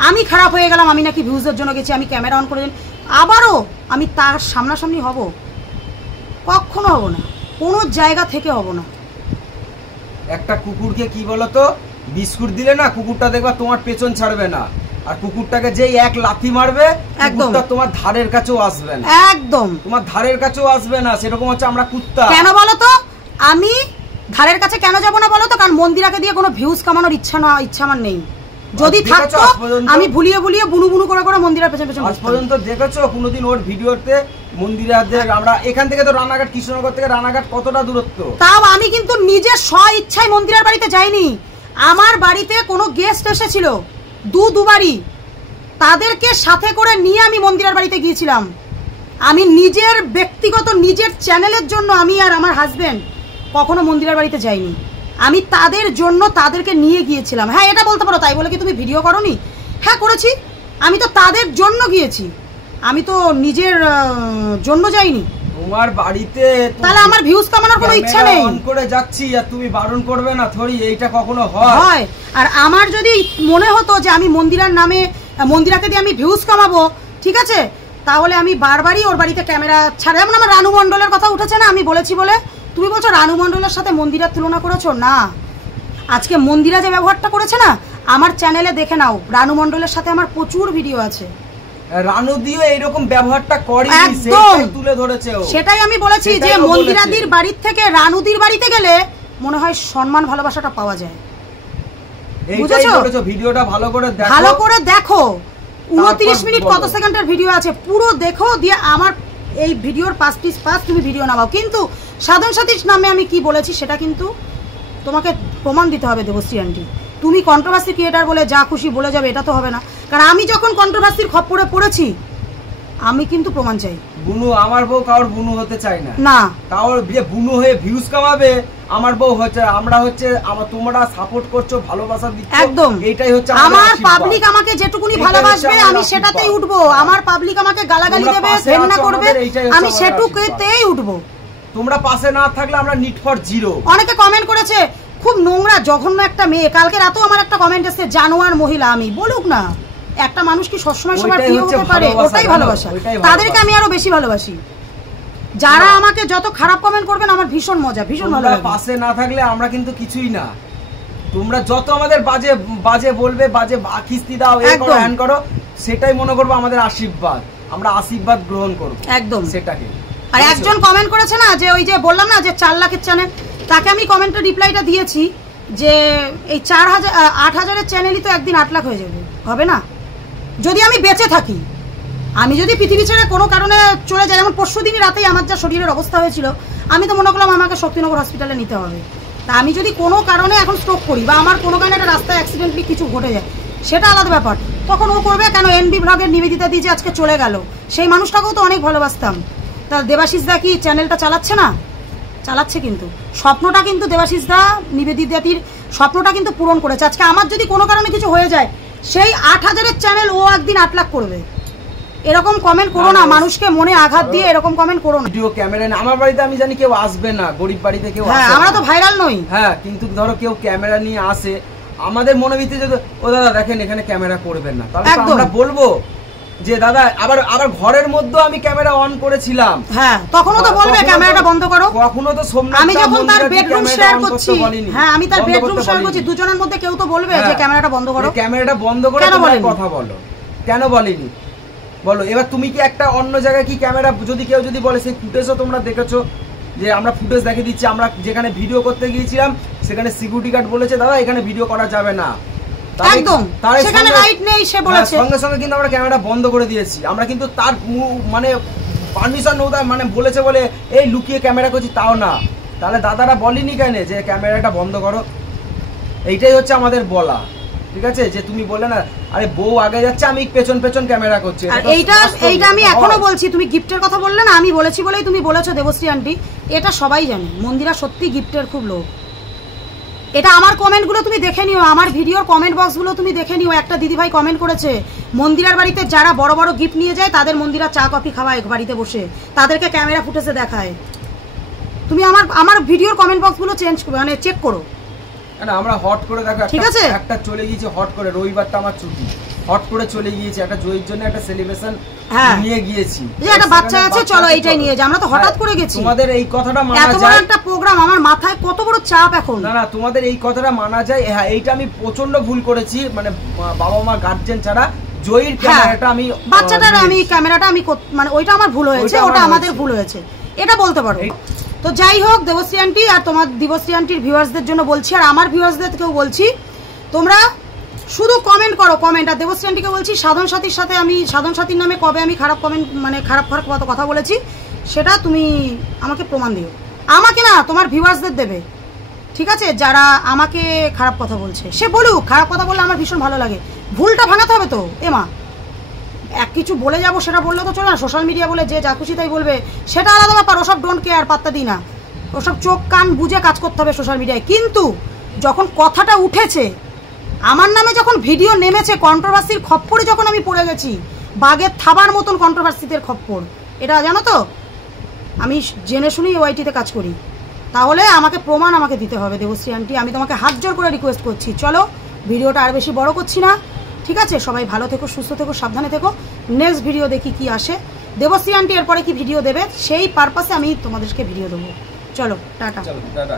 আমি খারাপ হয়ে গেলাম, আমি নাকি ভিউজের জন্য গেছি, আমি ক্যামেরা অন করে আবারও আমি তার সামনাসামনি হব? কখনো হব না, কোনো জায়গা থেকে হব না। একটা কুকুরকে কি বলতো, বিস্কুট দিলে না কুকুরটা দেখবা তোমার পেছন ছাড়বে না, আর কুকুরটাকে যেই এক লাথি মারবে কুকুরটা তোমার ধারের কাছেও আসবে না, একদম তোমার ধারের কাছেও আসবে না। সেরকম হচ্ছে আমরা কুত্তা। কেন বলো তো? আমি ধারের কাছে কেন যাব না বলো তো? কারণ মন্দিরাকে দিয়ে কোনো ভিউজ কামানোর ইচ্ছা আমার নেই। যদি থাকতো আমি ভুলিয়ে বুনু বুনু করে করে মন্দিরের পেছন পেছন। আজ পর্যন্ত দেখেছো কোনোদিন ওর ভিডিওতে মন্দিরাদের? আমরা এখান থেকে তো রানাঘাট, কৃষ্ণনগর থেকে রানাঘাট কতটা দূরত্ব? তাও আমি কিন্তু নিজের স্ব ইচ্ছায় মন্দিরের বাড়িতে যাইনি। আমার বাড়িতে কোনো গেস্ট এসেছিল দুবারই, তাদেরকে সাথে করে নিয়ে আমি মন্দিরের বাড়িতে গিয়েছিলাম। আমি নিজের ব্যক্তিগত নিজের চ্যানেলের জন্য আমি আর আমার হাজবেন্ড কখনো মন্দিরের বাড়িতে যাইনি। আমি তাদের জন্য তাদেরকে নিয়ে গিয়েছিলাম। হ্যাঁ, এটা বলতে পারো তাই বলে কি তুমি ভিডিও করোনি? হ্যাঁ করেছি, আমি তো তাদের জন্য গিয়েছি, আমি তো নিজের জন্য যাইনি। তোমার বাড়িতে তাহলে আমার ভিউজ কামানোর কোনো ইচ্ছা নেই। অন করে যাচ্ছি আর তুমি বারণ করবে না থরি, এইটা কখনো হয়? আর আমার যদি মনে হতো যে আমি মন্দিরার নামে, মন্দিরাকে দিয়ে আমি ভিউজ কামাবো, ঠিক আছে, তাহলে আমি বারবারই ওর বাড়িতে ক্যামেরা ছাড়া। যেমন আমার রানু মণ্ডলের কথা উঠেছে না, আমি বলেছি বলে তুমি বলছো রানু মণ্ডলের সাথে মন্দিরার তুলনা করেছো না। আজকে মন্দিরা যে ব্যবহারটা করেছে না, আমার চ্যানেলে দেখে নাও, রানু মণ্ডলের সাথে আমার প্রচুর ভিডিও আছে। রানু দিও এইরকম ব্যবহারটা করেনি, একদম তুলে ধরেছে ও। সেটাই আমি বলেছি যে মন্দিরাদির বাড়ির থেকে রানুদির বাড়িতে গেলে মনে হয় সম্মান ভালোবাসাটা পাওয়া যায়। এইটাই বলেছো, ভিডিওটা ভালো করে দেখো, ভালো করে দেখো। 29 মিনিট কত সেকেন্ডের ভিডিও আছে, পুরো দেখো, দিয়ে আমার এই ভিডিওর 5 পিস তুমি ভিডিও নামাও। কিন্তু সাধন সাথীর নামে আমি কি বলেছি সেটা কিন্তু তোমাকে প্রমাণ দিতে হবে দেবশ্রী আন্টি। তুমি কন্ট্রোভার্সি ক্রিয়েটার বলে যা খুশি বলে যাবে, এটা তো হবে না। কারণ আমি যখন কন্ট্রোভার্সির খপ্পরে পড়েছি, আমি কিন্তু প্রমাণ চাই। বুনু, আমার বউ কারোর বুনু হতে চাই না, না কারোর বিয়ে বুনু হয়ে ভিউজ কামাবে আমার বউ হচ্ছে, আমরা হচ্ছে তোমরা সাপোর্ট করছো, ভালোবাসা দিচ্ছ, একদম এইটাই হচ্ছে আমার পাবলিক। আমাকে যেটুকুনি ভালোবাসবে আমি সেটাতেই উঠবো। আমার পাবলিক আমাকে গালাগালি দেবে, ঘেন্না করবে, আমি সেটুকুতেই উঠবো। তোমরা পাশে না থাকলে আমরা নিট ফর জিরো। অনেকে কমেন্ট করেছে খুব নোংরা জঘন্য একটা মেয়ে, কালকে রাতেও আমার একটা কমেন্ট এসেছে জানোয়ার মহিলা। আমি বলুক না, একটা মানুষ কি সবসময় সবার প্রিয় হতে পারে? ওটাই ভালোবাসা, তাদেরকে আমি আরো বেশি ভালোবাসি। যারা আমাকে যত খারাপ কমেন্ট করবেন আমার ভীষণ মজা, ভীষণ ভালো লাগে। পাশে না থাকলে আমরা কিন্তু কিছুই না। তোমরা যত আমাদের বাজে বাজে বলবে, বাজে খিস্তি দাও, এই করো হ্যান করো, সেটাই মনে করবো আমাদের আশীর্বাদ, আমরা আশীর্বাদ গ্রহণ করবো একদম সেটাকে। আর একজন কমেন্ট করেছে না, যে ওই যে বললাম না যে 4 লাখের চ্যানেল, তাকে আমি কমেন্টের রিপ্লাইটা দিয়েছি যে এই 8,000-এর চ্যানেলই তো একদিন 8 লাখ হয়ে যাবে, হবে না? যদি আমি বেঁচে থাকি, আমি যদি পৃথিবী ছেড়ে কোনো কারণে চলে যাই, যেমন পরশুদিনই রাতেই আমার যা শরীরের অবস্থা হয়েছিল, আমি তো মনে করলাম আমাকে শক্তিনগর হসপিটালে নিতে হবে। তা আমি যদি কোনো কারণে এখন স্ট্রোক করি বা আমার কোনো কারণে একটা রাস্তায় অ্যাক্সিডেন্টলি কিছু ঘটে যায়, সেটা আলাদা ব্যাপার, তখন ও করবে কেন? এনবি ব্লগের নিবেদিতা দি যে আজকে চলে গেল, সেই মানুষটাকেও তো অনেক ভালোবাসতাম। তা দেবাশিস দা কি চ্যানেলটা চালাচ্ছে না? চালাচ্ছে, কিন্তু স্বপ্নটা কিন্তু দেবাশিস দা নিবেদিতাদির স্বপ্নটা কিন্তু পূরণ করেছে। আজকে আমার যদি কোনো কারণে কিছু হয়ে যায়, সেই 8,000-এর চ্যানেল ও একদিন 8 লাখ করবে। এরকম কমেন্ট করো না, মানুষকে মনে আঘাত দিয়ে এরকম কমেন্ট করো না। ভিডিও ক্যামেরা না, আমার বাড়িতে আমি জানি কেউ আসবে না, গরিব বাড়িতে কেউ আসে না, আমরা তো ভাইরাল নই। হ্যাঁ, কিন্তু ধরো কেউ ক্যামেরা নিয়ে আসে, আমাদের মনে ভিতরে যদি ও দাদা দেখেন এখানে ক্যামেরা করবেন না, তাহলে আমরা বলবো যে দাদা, আবার ঘরের মধ্যে আমি ক্যামেরা অন করেছিলাম, হ্যাঁ তখনও তো বলবে ক্যামেরাটা বন্ধ করো। কখনো তো আমি যখন তার বেডরুম শেয়ার করছি, হ্যাঁ আমি তার বেডরুম শেয়ার করছি, দুজনের মধ্যে কেউ তো বলবে যে ক্যামেরাটা বন্ধ করো। ক্যামেরাটা বন্ধ করে কথা বলো, কেন বলেনি বলো? এবার তুমি কি একটা অন্য জায়গায় কি ক্যামেরা যদি কেউ যদি বলে, সেই ফুটেজও তোমরা দেখেছো যে আমরা ফুটেজ দেখে দিচ্ছি, আমরা যেখানে ভিডিও করতে গিয়েছিলাম সেখানে সিকিউরিটি গার্ড বলেছে দাদা এখানে ভিডিও করা যাবে না, একদম সেখানে রাইট নেই সে বলেছে, সঙ্গে সঙ্গে কিন্তু আমরা ক্যামেরা বন্ধ করে দিয়েছি। আমরা কিন্তু তার মানে পারমিশন মানে বলেছে বলে এই লুকিয়ে ক্যামেরা করছি তাও না, তাহলে দাদারা বলেনি কেন যে ক্যামেরাটা বন্ধ করো? এইটাই হচ্ছে আমাদের বলা, ঠিক আছে? যে তুমি বলে না আরে বউ আগে যাচ্ছে আমি পেছন পেছন ক্যামেরা করছি, এইটা আমি এখনো বলছি। তুমি গিফটের কথা বললে না, আমি বলেছি বলেই তুমি বলেছো দেবশ্রী আন্টি, এটা সবাই জানে মন্দিরা সত্যি গিফটের খুব লোক। এটা আমার কমেন্টগুলো তুমি দেখে নিও, আমার ভিডিওর কমেন্ট বক্সগুলো তুমি দেখে নিও। একটা দিদিভাই কমেন্ট করেছে মন্দিরার বাড়িতে যারা বড় বড় গিফট নিয়ে যায় তাদের মন্দিরা চা কফি খাওয়ায় বাড়িতে বসে, তাদেরকে ক্যামেরা ফুটেজে দেখায়। তুমি আমার ভিডিওর কমেন্ট বক্সগুলো চেক করো। না আমরা হট করে দেখো, ঠিক আছে একটা চলে গিয়েছে হট করে, রবিবারটা আমার ছুটি, হট করে চলে গিয়েছে একটা জয়ের জন্য একটা সেলিব্রেশন নিয়ে গিয়েছি, যে একটা বাচ্চা আছে চলো এইটাই নিয়ে যাই। আমরা তো হঠাৎ করে গেছি। তোমাদের এই কথাটা মানা যায়? এত বড় একটা প্রোগ্রাম, আমার মাথায় কত বড় চাপ এখন। না না তোমাদের এই কথাটা মানা যায়। হ্যাঁ এইটা আমি প্রচন্ড ভুল করেছি, মানে বাবা মা গার্জেন ছাড়া জয়ের ক্যামেরাটা আমি বাচ্চাটার আমি ক্যামেরাটা আমি মানে ওইটা আমার ভুল হয়েছে, ওটা আমাদের ভুল হয়েছে, এটা বলতে পারো। তো যাই হোক দেবশ্রী আন্টি আর তোমার দেবশ্রী আন্টির ভিউয়ার্সদের জন্য বলছি, আর আমার ভিউয়ার্সদেরকেও বলছি, তোমরা শুধু কমেন্ট করো, কমেন্ট। আর দেবশ্রী আন্টিকে বলছি সাধন সাথীর সাথে আমি সাধন সাথীর নামে কবে আমি খারাপ কমেন্ট মানে খারাপ কথা বলেছি সেটা তুমি আমাকে প্রমাণ দিও। আমাকে না, তোমার ভিউয়ার্সদের দেবে, ঠিক আছে? যারা আমাকে খারাপ কথা বলছে সে বলুক, খারাপ কথা বললে আমার ভীষণ ভালো লাগে। ভুলটা ভাঙাতে হবে তো এমা, এক কিছু বলে যাবো সেটা বললে তো চলে না। সোশ্যাল মিডিয়া বলে যে যা খুশি তাই বলবে সেটা আলাদা ব্যাপার, ওসব ডোন্ট কেয়ার, পাত্তা দিই না। ওসব চোখ কান বুঝে কাজ করতে হবে সোশ্যাল মিডিয়ায়। কিন্তু যখন কথাটা উঠেছে আমার নামে যখন ভিডিও নেমেছে, কন্ট্রোভার্সির খপ্পরে যখন আমি পড়ে গেছি, বাঘের থাবার মতন কন্ট্রোভার্সিদের খপ্পর, এটা জানো তো? আমি জেনে শুনেই ওআইটিতে কাজ করি। তাহলে আমাকে প্রমাণ আমাকে দিতে হবে দেবশ্রী আন্টি, আমি তোমাকে হাত জোর করে রিকোয়েস্ট করছি। চলো ভিডিওটা আর বেশি বড় করছি না, ঠিক আছে? সবাই ভালো থেকো, সুস্থ থেকো, সাবধানে থেকো। নেক্সট ভিডিও দেখি কি আসে। দেবশ্রী আন্টি এরপরে কি ভিডিও দেবে সেই পারপাসে আমি তোমাদেরকে ভিডিও দেবো। চলো টাটা। চলো টাটা।